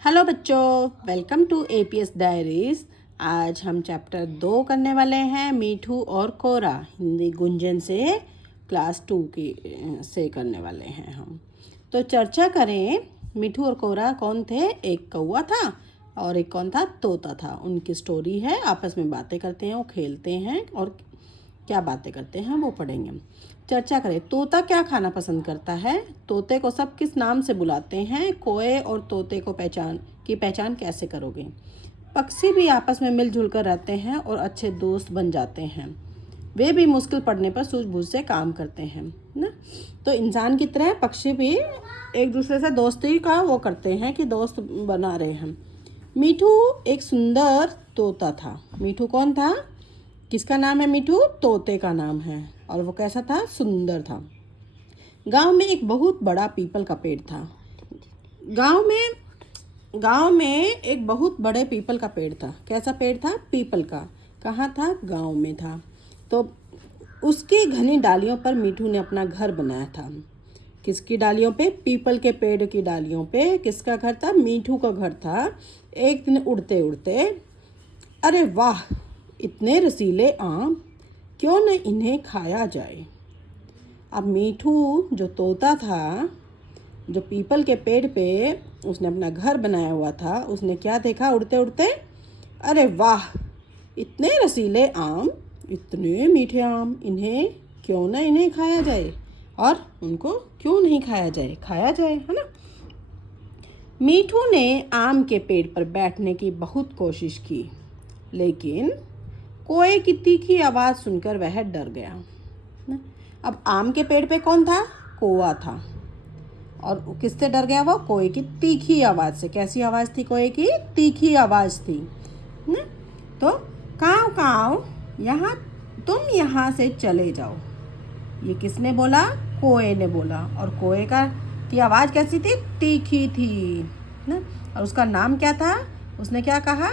Hello बच्चों, welcome to APS diaries. आज हम चैप्टर 2 करने वाले हैं, मीठू और कोरा। हिंदी गुंजन से क्लास 2 की से करने वाले हैं हम। तो चर्चा करें, मीठू और कोरा कौन थे? एक कौवा था और एक कौन था? तोता था। उनकी स्टोरी है, आपस में बातें करते हैं, वो खेलते हैं और क्या बातें करते हैं वो पढ़ेंगे। चर्चा करें, तोता क्या खाना पसंद करता है? तोते को सब किस नाम से बुलाते हैं? कोए और तोते को पहचान कैसे करोगे? पक्षी भी आपस में मिलजुल कर रहते हैं और अच्छे दोस्त बन जाते हैं। वे भी मुश्किल पड़ने पर सूझबूझ से काम करते हैं ना। तो इंसान की तरह पक्षी भी एक दूसरे से दोस्ती का वो करते हैं कि दोस्त बना रहे हैं। मीठू एक सुंदर तोता था। मीठू कौन था? किसका नाम है मीठू? तोते का नाम है। और वो कैसा था? सुंदर था। गांव में एक बहुत बड़ा पीपल का पेड़ था। गांव में एक बहुत बड़े पीपल का पेड़ था। कैसा पेड़ था? पीपल का। कहाँ था? गांव में था। तो उसकी घनी डालियों पर मीठू ने अपना घर बनाया था। किसकी डालियों पे? पीपल के पेड़ की डालियों पे। किसका घर था? मीठू का घर था। एक दिन उड़ते उड़ते, अरे वाह, इतने रसीले आम, क्यों न इन्हें खाया जाए। अब मीठू जो तोता था, जो पीपल के पेड़ पे उसने अपना घर बनाया हुआ था, उसने क्या देखा उड़ते उड़ते? अरे वाह, इतने रसीले आम, इतने मीठे आम, इन्हें खाया जाए। और उनको क्यों नहीं खाया जाए, है ना। मीठू ने आम के पेड़ पर बैठने की बहुत कोशिश की, लेकिन कोए की तीखी आवाज़ सुनकर वह डर गया। अब आम के पेड़ पे कौन था? कौवा था। और किससे डर गया वो? कोए की तीखी आवाज़ से। कैसी आवाज़ थी? कोए की तीखी आवाज़ थी ना। तो काव काव, तुम यहाँ से चले जाओ। ये किसने बोला? कोए ने बोला। और कोए की आवाज़ कैसी थी? तीखी थी ना। और उसका नाम क्या था? उसने क्या कहा?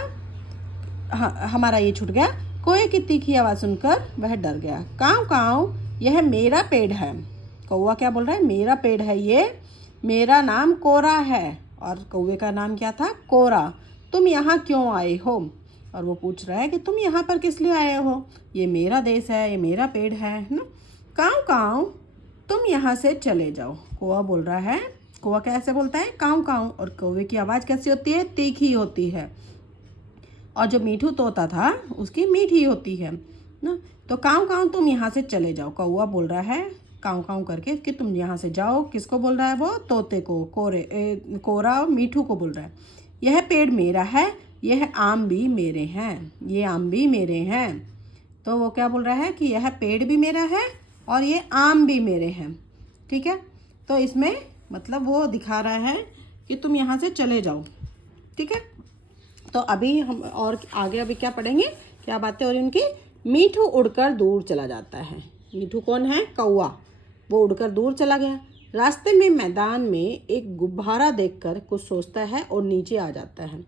हमारा ये छूट गया। कोए की तीखी आवाज़ सुनकर वह डर गया। काव काव, यह मेरा पेड़ है। कौवा क्या बोल रहा है? मेरा पेड़ है ये, मेरा नाम कोरा है। और कौवे का नाम क्या था? कोरा। तुम यहाँ क्यों आए हो? और वो पूछ रहा है कि तुम यहाँ पर किस लिए आए हो? ये मेरा देश है, ये मेरा पेड़ है ना। काव काव, तुम यहाँ से चले जाओ। कौवा बोल रहा है। कौवा कैसे बोलता है? काव काव। और कौवे की आवाज़ कैसी होती है? तीखी होती है। और जो मीठू तोता था उसकी मीठी होती है ना। तो काव काव, तुम यहाँ से चले जाओ। कौवा बोल रहा है काव काव करके कि तुम यहाँ से जाओ। किसको बोल रहा है वो? तोते को। कोरा मीठू को बोल रहा है। यह पेड़ मेरा है, यह आम भी मेरे हैं, ये आम भी मेरे हैं। तो वो क्या बोल रहा है कि यह पेड़ भी मेरा है और ये आम भी मेरे हैं। ठीक है। तो इसमें मतलब वो दिखा रहा है कि तुम यहाँ से चले जाओ। ठीक है। तो अभी हम और आगे अभी क्या पढ़ेंगे, क्या बातें हो रही उनकी। मीठू उड़कर दूर चला जाता है। मीठू कौन है? कौवा। वो उड़कर दूर चला गया। रास्ते में मैदान में एक गुब्बारा देखकर कुछ सोचता है और नीचे आ जाता है।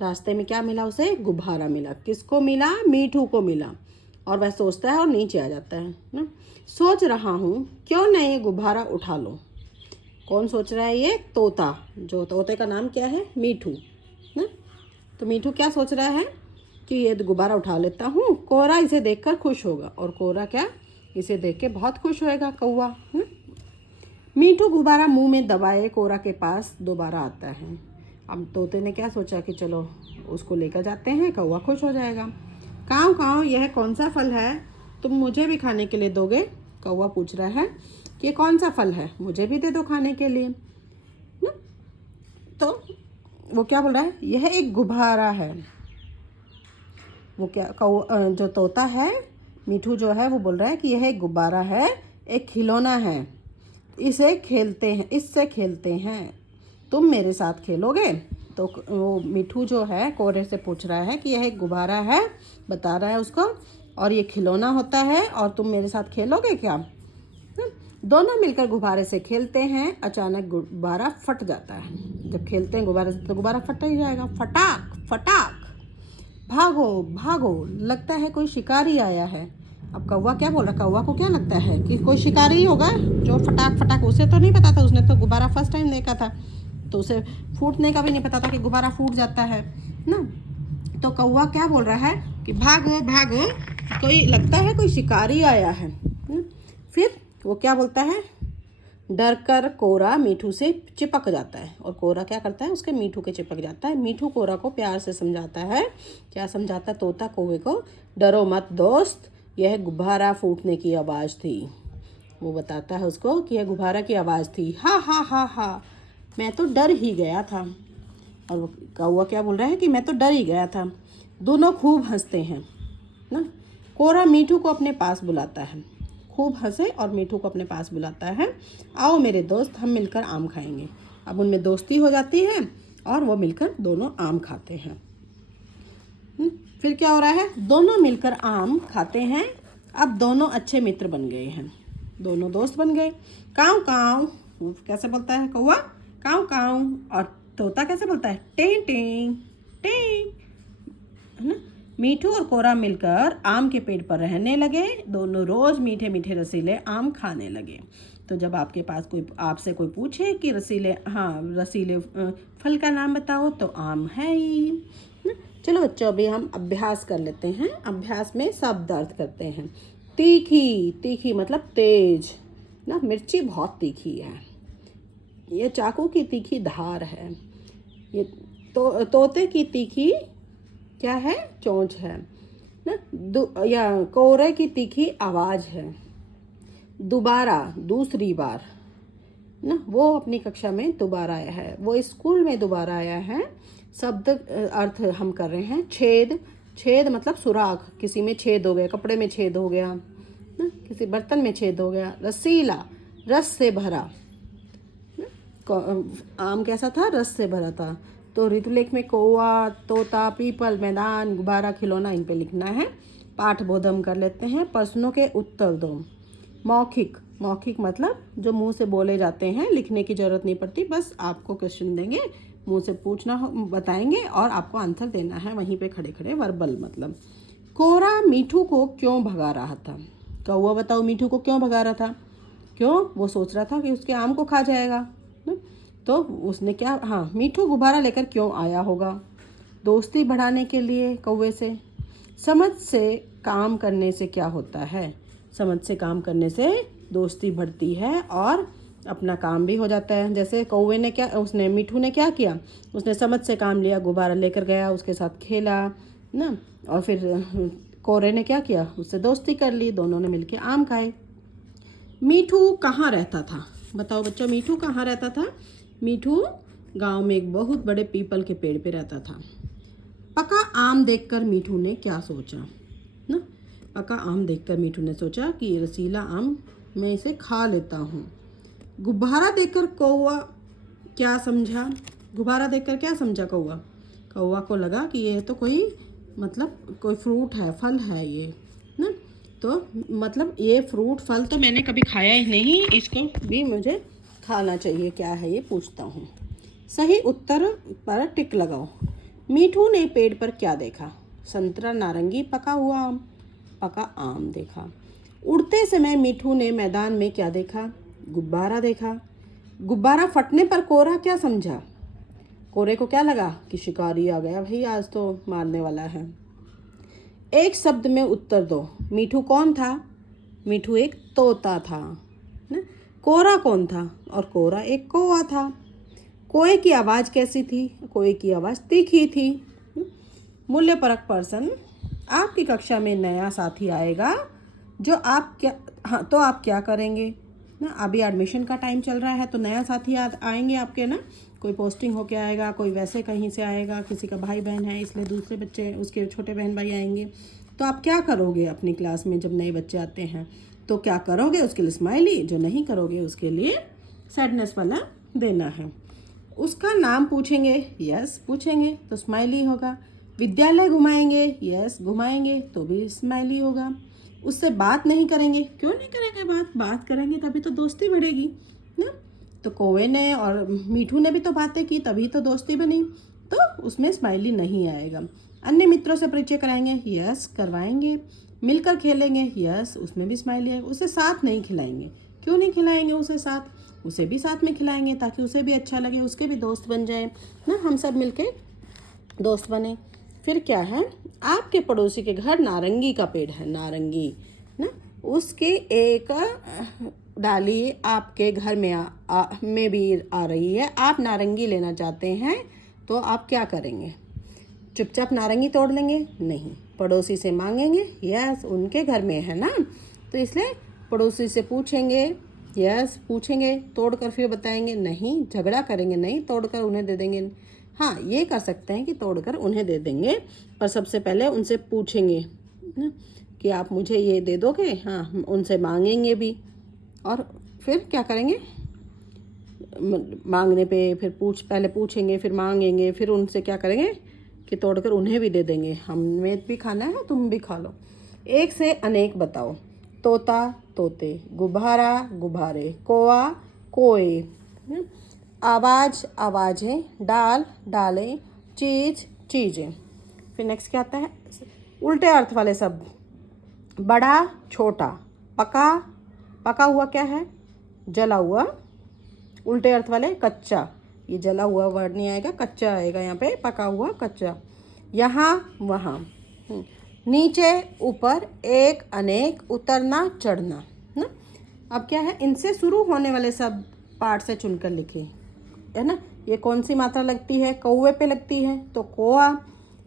रास्ते में क्या मिला उसे? गुब्बारा मिला। किसको मिला? मीठू को मिला। और वह सोचता है और नीचे आ जाता है ना। सोच रहा हूँ क्यों न ये गुब्बारा उठा लो। कौन सोच रहा है? ये तोता। जो तोते का नाम क्या है? मीठू ना। तो मीठू क्या सोच रहा है कि ये गुब्बारा उठा लेता हूँ, कोरा इसे देखकर खुश होगा। और कोरा क्या? इसे देख के बहुत खुश होएगा कौवा। मीठू गुब्बारा मुंह में दबाए कोरा के पास दोबारा आता है। अब तोते ने क्या सोचा कि चलो उसको लेकर जाते हैं, कौवा खुश हो जाएगा। काव काव, यह कौन सा फल है? तुम मुझे भी खाने के लिए दोगे? कौवा पूछ रहा है कि कौन सा फल है, मुझे भी दे दो खाने के लिए ना। तो वो क्या बोल रहा है? यह एक गुब्बारा है। वो क्या जो तोता है, मीठू जो है, वो बोल रहा है कि यह एक गुब्बारा है, एक खिलौना है, इससे खेलते हैं, तुम मेरे साथ खेलोगे? तो वो मीठू जो है कोरे से पूछ रहा है कि यह एक गुब्बारा है, बता रहा है उसको, और ये खिलौना होता है और तुम मेरे साथ खेलोगे क्या? दोनों मिलकर गुब्बारे से खेलते हैं। अचानक गुब्बारा फट जाता है। जब खेलते हैं गुब्बारे से तो गुब्बारा फट ही जाएगा। फटाक फटाक, भागो भागो, लगता है कोई शिकारी आया है। अब कौवा क्या बोल रहा है? कौवा को क्या लगता है कि कोई शिकारी होगा जो फटाक फटाक। उसे तो नहीं पता था, उसने तो गुब्बारा फर्स्ट टाइम देखा था। तो उसे फूटने का भी नहीं पता था कि गुब्बारा फूट जाता है ना। तो कौवा क्या बोल रहा है कि भागो भागो, कोई लगता है कोई शिकारी आया है। फिर वो क्या बोलता है, डर कर कोरा मीठू से चिपक जाता है, और कोरा क्या करता है, उसके मीठू के चिपक जाता है। मीठू कोरा को प्यार से समझाता है। क्या समझाता है तोता कौवे को, डरो मत दोस्त, यह गुब्बारा फूटने की आवाज़ थी। वो बताता है उसको कि यह गुब्बारा की आवाज़ थी, हा हा हा हा, मैं तो डर ही गया था। और वो कौवा क्या बोल रहा है कि मैं तो डर ही गया था। दोनों खूब हंसते हैं ना। कोरा मीठू को अपने पास बुलाता है, खूब हंसे और मीठू को अपने पास बुलाता है, आओ मेरे दोस्त, हम मिलकर आम खाएंगे। अब उनमें दोस्ती हो जाती है और वो मिलकर दोनों आम खाते हैं। फिर क्या हो रहा है, दोनों मिलकर आम खाते हैं। अब दोनों अच्छे मित्र बन गए हैं, दोनों दोस्त बन गए। काऊ काऊ कैसे बोलता है कौवा, काऊ काऊ, और तोता कैसे बोलता है, टें टें टें, है ना। मीठू और कोरा मिलकर आम के पेड़ पर रहने लगे। दोनों रोज मीठे मीठे रसीले आम खाने लगे। तो जब आपके पास कोई आपसे कोई पूछे कि रसीले फल का नाम बताओ, तो आम है ही ना। चलो बच्चों, अभी हम अभ्यास कर लेते हैं। अभ्यास में शब्द अर्थ करते हैं। तीखी, तीखी मतलब तेज ना, मिर्ची बहुत तीखी है। ये चाकू की तीखी धार है। ये तोते की तीखी क्या है, चोंच है ना। या कोरे की तीखी आवाज़ है। दोबारा, दूसरी बार ना, वो अपनी कक्षा में दोबारा आया है, वो स्कूल में दोबारा आया है। शब्द अर्थ हम कर रहे हैं। छेद, छेद मतलब सुराख, किसी में छेद हो गया, कपड़े में छेद हो गया ना, किसी बर्तन में छेद हो गया। रसीला, रस से भरा, आम कैसा था, रस से भरा था। तो ऋतुलेख में कौवा, तोता, पीपल, मैदान, गुब्बारा, खिलौना, इन पे लिखना है। पाठ बोध हम कर लेते हैं। प्रश्नों के उत्तर दो। मौखिक, मौखिक मतलब जो मुंह से बोले जाते हैं, लिखने की जरूरत नहीं पड़ती, बस आपको क्वेश्चन देंगे, मुंह से पूछना बताएंगे और आपको आंसर देना है वहीं पे खड़े खड़े, वर्बल मतलब। कोरा मीठू को क्यों भगा रहा था, कौवा बताओ मीठू को क्यों भगा रहा था, क्यों, वो सोच रहा था कि उसके आम को खा जाएगा ना। तो उसने क्या, हाँ, मीठू गुब्बारा लेकर क्यों आया होगा, दोस्ती बढ़ाने के लिए कौवे से। समझ से काम करने से क्या होता है, समझ से काम करने से दोस्ती बढ़ती है और अपना काम भी हो जाता है। जैसे कौवे ने क्या, उसने मीठू ने क्या किया, उसने समझ से काम लिया, गुब्बारा लेकर गया, उसके साथ खेला ना, और फिर कोरे ने क्या किया, उससे दोस्ती कर ली, दोनों ने मिलकर आम खाए। मीठू कहाँ रहता था, बताओ बच्चों, मीठू कहाँ रहता था। मीठू गांव में एक बहुत बड़े पीपल के पेड़ पे रहता था। पका आम देखकर मीठू ने क्या सोचा ना, पका आम देखकर मीठू ने सोचा कि ये रसीला आम मैं इसे खा लेता हूँ। गुब्बारा देखकर कौवा क्या समझा, गुब्बारा देखकर क्या समझा कौवा, कौवा को लगा कि ये तो कोई मतलब कोई फ्रूट है, फल है ये ना, तो मतलब ये फ्रूट फल तो मैंने कभी खाया ही नहीं, इसको भी मुझे खाना चाहिए, क्या है ये पूछता हूँ। सही उत्तर पर टिक लगाओ। मीठू ने पेड़ पर क्या देखा, संतरा, नारंगी, पका हुआ आम, पका आम देखा। उड़ते समय मीठू ने मैदान में क्या देखा, गुब्बारा देखा। गुब्बारा फटने पर कोरा क्या समझा, कोरे को क्या लगा कि शिकारी आ गया भाई, आज तो मारने वाला है। एक शब्द में उत्तर दो। मीठू कौन था, मीठू एक तोता था ना। कोरा कौन था, और कोरा एक कौवा था। कोए की आवाज़ कैसी थी, कोए की आवाज़ तीखी थी। मूल्यपरक प्रश्न, आपकी कक्षा में नया साथी आएगा जो आप क्या, हाँ, तो आप क्या करेंगे ना। अभी एडमिशन का टाइम चल रहा है, तो नया साथी आएंगे आपके ना, कोई पोस्टिंग होके आएगा, कोई वैसे कहीं से आएगा, किसी का भाई बहन है इसलिए दूसरे बच्चे उसके छोटे बहन भाई आएंगे। तो आप क्या करोगे अपनी क्लास में जब नए बच्चे आते हैं, तो क्या करोगे, उसके लिए स्माइली, जो नहीं करोगे उसके लिए सैडनेस वाला देना है। उसका नाम पूछेंगे, यस पूछेंगे तो स्माइली होगा। विद्यालय घुमाएंगे, यस घुमाएंगे तो भी स्माइली होगा। उससे बात नहीं करेंगे, क्यों नहीं करेंगे बात करेंगे तभी तो दोस्ती बढ़ेगी ना। तो कौवे ने और मीठू ने भी तो बातें की, तभी तो दोस्ती बनी, तो उसमें स्माइली नहीं आएगा। अन्य मित्रों से परिचय कराएंगे, यस करवाएंगे। मिलकर खेलेंगे, यस उसमें भी स्माइली आएगा। उसे साथ नहीं खिलाएंगे, क्यों नहीं खिलाएंगे उसे साथ, उसे भी साथ में खिलाएंगे ताकि उसे भी अच्छा लगे, उसके भी दोस्त बन जाए ना, हम सब मिलके दोस्त बने। फिर क्या है, आपके पड़ोसी के घर नारंगी का पेड़ है, नारंगी ना, उसकी एक डाली आपके घर में भी आ रही है। आप नारंगी लेना चाहते हैं तो आप क्या करेंगे? चुपचाप नारंगी तोड़ लेंगे? नहीं, पड़ोसी से मांगेंगे। यस, उनके घर में है ना, तो इसलिए पड़ोसी से पूछेंगे। यस, पूछेंगे, तोड़कर फिर बताएंगे? नहीं, झगड़ा करेंगे? नहीं, तोड़कर उन्हें दे देंगे। हाँ, ये कर सकते हैं कि तोड़कर उन्हें दे देंगे, पर सबसे पहले उनसे पूछेंगे ना कि आप मुझे ये दे दोगे। हाँ, उनसे मांगेंगे भी, और फिर क्या करेंगे? मांगने पे फिर पहले पूछेंगे, फिर मांगेंगे, फिर उनसे क्या करेंगे कि तोड़कर उन्हें भी दे देंगे। हमें भी खाना है, तुम भी खा लो। एक से अनेक बताओ। तोता तोते, गुब्बारा गुब्बारे, कोआ कोए, आवाज़ आवाज़ें, डाल डालें, चीज़ चीज़ें। फिर नेक्स्ट क्या आता है? उल्टे अर्थ वाले शब्द। बड़ा छोटा, पका पका हुआ क्या है? जला हुआ। उल्टे अर्थ वाले, कच्चा, ये जला हुआ वर्ड नहीं आएगा, कच्चा आएगा यहाँ पे, पका हुआ कच्चा। यहाँ वहाँ, नीचे ऊपर, एक अनेक, उतरना चढ़ना ना। अब क्या है, इनसे शुरू होने वाले सब पार्ट से चुनकर लिखे, है ना। ये कौन सी मात्रा लगती है? कौवे पे लगती है तो कोआ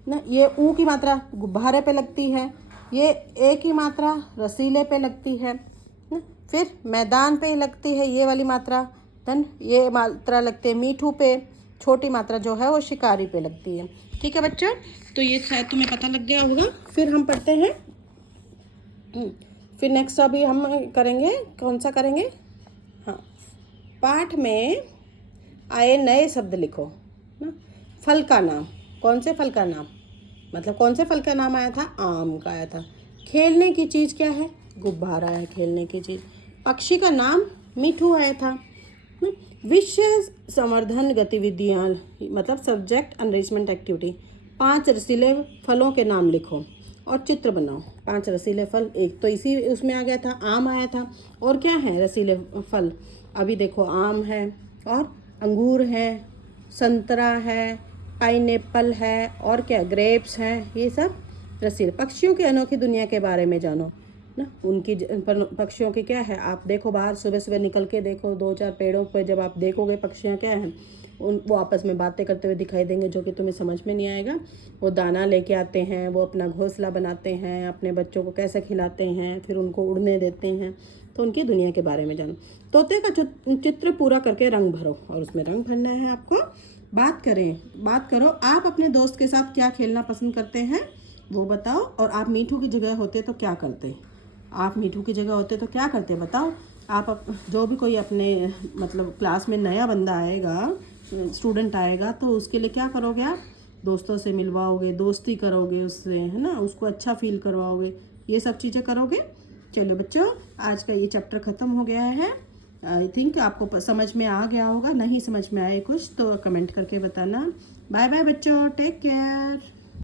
ना। ये ऊ की मात्रा गुब्बारे पे लगती है। ये ए की मात्रा रसीले पे लगती है ना। फिर मैदान पे लगती है ये वाली मात्रा। देन ये मात्रा लगती है मीठू पे। छोटी मात्रा जो है वो शिकारी पे लगती है। ठीक है बच्चों, तो ये शायद तुम्हें पता लग गया होगा। फिर हम पढ़ते हैं, फिर नेक्स्ट अभी हम करेंगे, कौन सा करेंगे? हाँ, पाठ में आए नए शब्द लिखो ना। फल का नाम, कौन से फल का नाम, मतलब कौन से फल का नाम आया था? आम का आया था। खेलने की चीज़ क्या है? गुब्बारा है खेलने की चीज़। पक्षी का नाम मीठू आया था। विषय संवर्धन गतिविधियाँ, मतलब सब्जेक्ट एनरिचमेंट एक्टिविटी। 5 रसीले फलों के नाम लिखो और चित्र बनाओ। 5 रसीले फल, एक तो इसी उसमें आ गया था, आम आया था। और क्या है रसीले फल? अभी देखो, आम है और अंगूर है, संतरा है, पाइनएप्पल है, और क्या, ग्रेप्स हैं। ये सब रसीले। पक्षियों की अनोखी दुनिया के बारे में जानो ना। उनकी पक्षियों की क्या है, आप देखो बाहर सुबह सुबह निकल के देखो, 2-4 पेड़ों पर जब आप देखोगे पक्षियाँ क्या हैं, वो आपस में बातें करते हुए दिखाई देंगे, जो कि तुम्हें समझ में नहीं आएगा। वो दाना लेके आते हैं, वो अपना घोंसला बनाते हैं, अपने बच्चों को कैसे खिलाते हैं, फिर उनको उड़ने देते हैं। तो उनकी दुनिया के बारे में जानो। तोते का चित्र पूरा करके रंग भरो, और उसमें रंग भरना है आपको। बात करो, आप अपने दोस्त के साथ क्या खेलना पसंद करते हैं वो बताओ। और आप मीठू की जगह होते तो क्या करते? आप मीठू की जगह होते तो क्या करते बताओ। आप जो भी कोई अपने मतलब क्लास में नया बंदा आएगा, स्टूडेंट आएगा, तो उसके लिए क्या करोगे आप? दोस्तों से मिलवाओगे, दोस्ती करोगे उससे, है ना, उसको अच्छा फील करवाओगे, ये सब चीज़ें करोगे। चलो बच्चों, आज का ये चैप्टर ख़त्म हो गया है। आई थिंक आपको समझ में आ गया होगा। नहीं समझ में आए कुछ तो कमेंट करके बताना। बाय बाय बच्चों, टेक केयर।